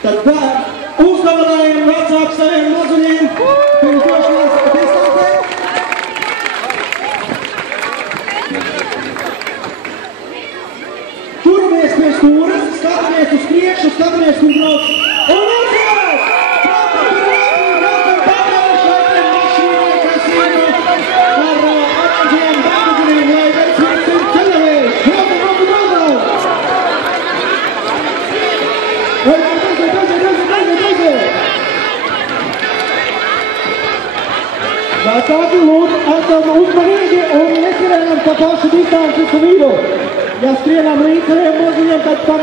Tad uzgabalējiem vecāku saviem mazuļiem pirms došanās distancē. Turamies pie stūres, skatāmies uz priekšu, skatāmies, kur brauc. Un atcerās! Prāta pirmā braucam pakaļ šeit mašīnai, kas ir ar oranžiem bagāģiem, lai veids ir ceļavējs. Braucam! Vecāki lūdzu esam uzmanīgi un neskrienam pa pašu distanci pa vidu. Ja skrienam līdz saviem mazuļiem, tad pa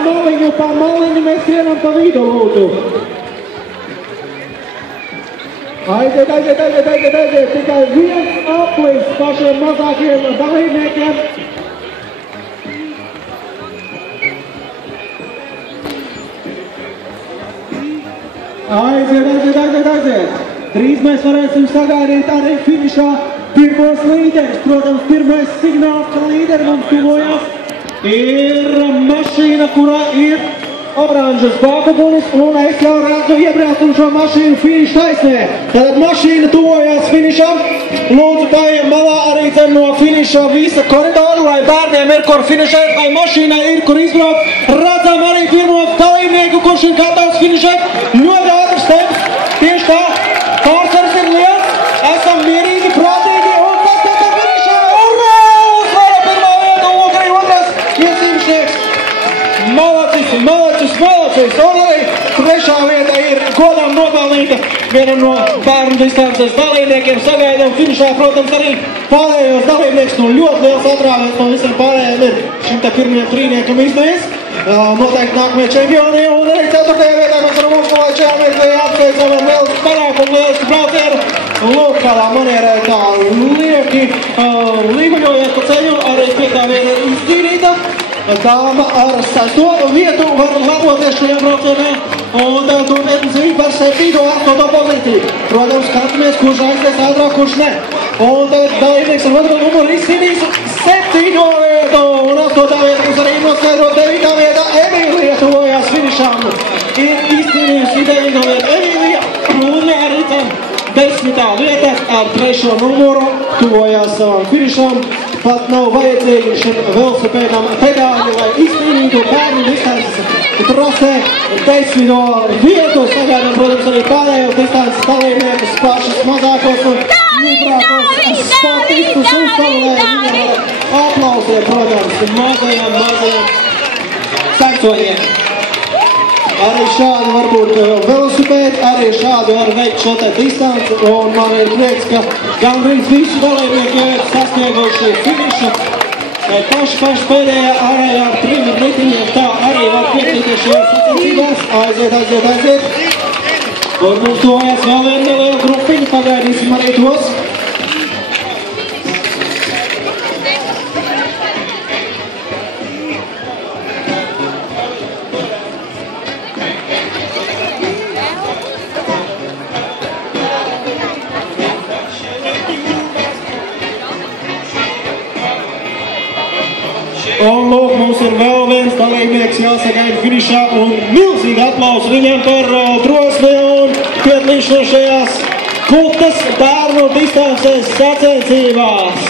maliņu mēs skrienam pa vidu lūdzu. Aiziet, tikai viens aplis pašiem mazākiem dalībniekiem. Aiziet. Drīz mēs varēsim sagaidīt arī finišā pirmos līderis. Protams, pirmais signāls, ka līderi mums tuvojas, ir mašīna, kurā ir oranžas bākabunis, un es jau redzu iebraukušo mašīnu finiša taisnē. Tātad mašīna tuvojas finišam. Lūdzu, tājiem malā arī dzen no finiša visa koridoru, lai bērniem ir kur finišēt, lai mašīnai ir kur izbraukt. Redzam arī pirmo dalībnieku, kurš ir gatavs finišēt. Ļoti ātrs temps, tieši tā. Pārsvars ir liels, esam mierīgi, prātīgi un pat finišā. Urā! Uzvara pirmā vieta un arī otrais iesīmšnieks. Malacis. Un arī trešā vieta ir godām nopelnīta vienam no bērnu distances dalībniekiem. Sagaidām finišā, protams, arī pārējos dalībnieks. Nu, ļoti liels atrāviens no visiem pārējiem ir šim te pirmajam trīniekam izdevies. Noteikti nākamie čempioni, un arī 4. vietā mēs varam uzkalēt šajā mirklī apsveicam ar lielisku panākumu, lielisku braucienu. Lūk, kādā manierē tā lieki līguļojies pa ceļu, arī 5. vieta ir izcīnīta. Dāma ar 6. vietu var laboties šajā braucienā, un turpietas viņa par 7. 8. pozīciju. Protams, skatāmies, kurš aizies ātrāk, kurš ne. Un tagad dalībnieks ar 2. numuru izcīnījis 7. vietu, un 8. vieta, kas arī noskaidro 9. vieta, Emīlija tuvojās finišām. Ir izcīnījusi 9. vietu Emīlija, un arī 10. vieta ar 3. numuru tuvojās savam finišām. Pat nav vajadzīgi šim velosipēdam pedāļi, lai izcīnītu bērnu distances trasē 10. vietu. Sagaidām, protams, arī pārējos distances dalībniekus, pašas mazākos un mitrākos sportistus uzstāvēja. Aplausiet, protams, mazajiem sēksoņiem. Arī šādi varbūt velosipēdi, arī šādi var veikt šo te distanci, un man ir prieks, ka gandrīz visi dalībnieki jau ir sasnieguši finišu. Paši pēdējā ārējā ar 3 ritiņiem tā arī var piedalīties šajās sacensībās. Aiziet. Un mums tuvojas vēl viena neliela grupiņa, pagaidīsim arī tos. Un lūk, mums ir vēl viens dalībnieks jāsagaida finišā, un milzīgi aplausi viņam par drosmi un piedalīšanos šajās Kultas bērnu distances sacensībās.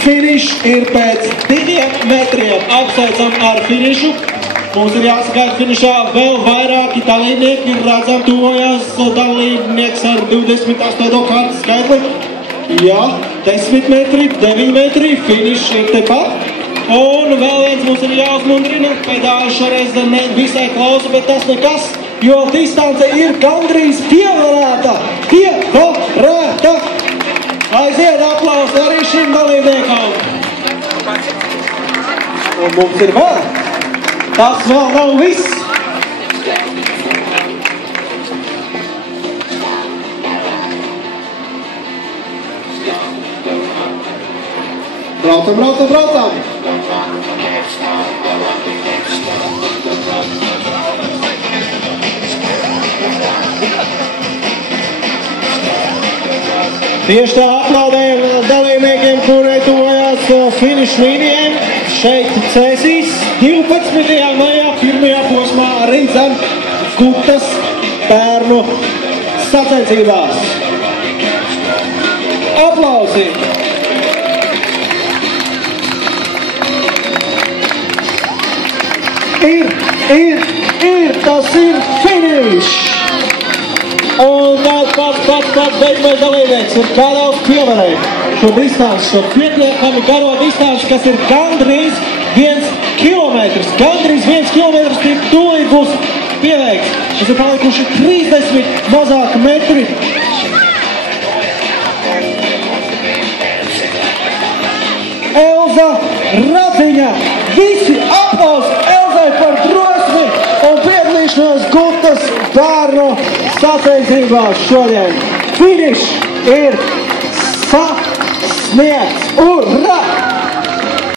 Finišs ir pēc 2 metriem. Apsveicam ar finišu. Mums ir jāsagaida finišā vēl vairāki dalībnieki. Redzam, tuvojās dalībnieks ar 28. kārtas skaitli. Jā, 10 metri, 9 metri, finišs ir tepat. Un vēl viens mums ir jāuzmundrina, pedāļi šoreiz ne visai klausa, bet tas nekas, jo distance ir gandrīz pievarēta. Aiziet aplausi arī šim dalībniekam. Un mums ir vēl. Tas vēl nav viss. Braucam! Tieši tā aplaudējam dalībniekiem, kuri tuvojās finišu līnijiem. Šeit Cēsīs 12. maijā beidzam Gutas bērnu sacensībās. Aplausi! Tas ir finišs! Un pats beidzamais dalībnieks ir Kārlis Pievarēja. Šo distanci, šo pietiekami garo distanci, kas ir gandrīz 1 kilometrs. Gandrīz 1 kilometrs tik tūlīt būs pieveikts. Tas ir palikuši 30 mazāk metri. Elza Radziņa. Visi aplausi Elzai par drosmi un piedalīšanos Gutas bērnu sacensībās šodien. Finišs ir sasniegts. Urra!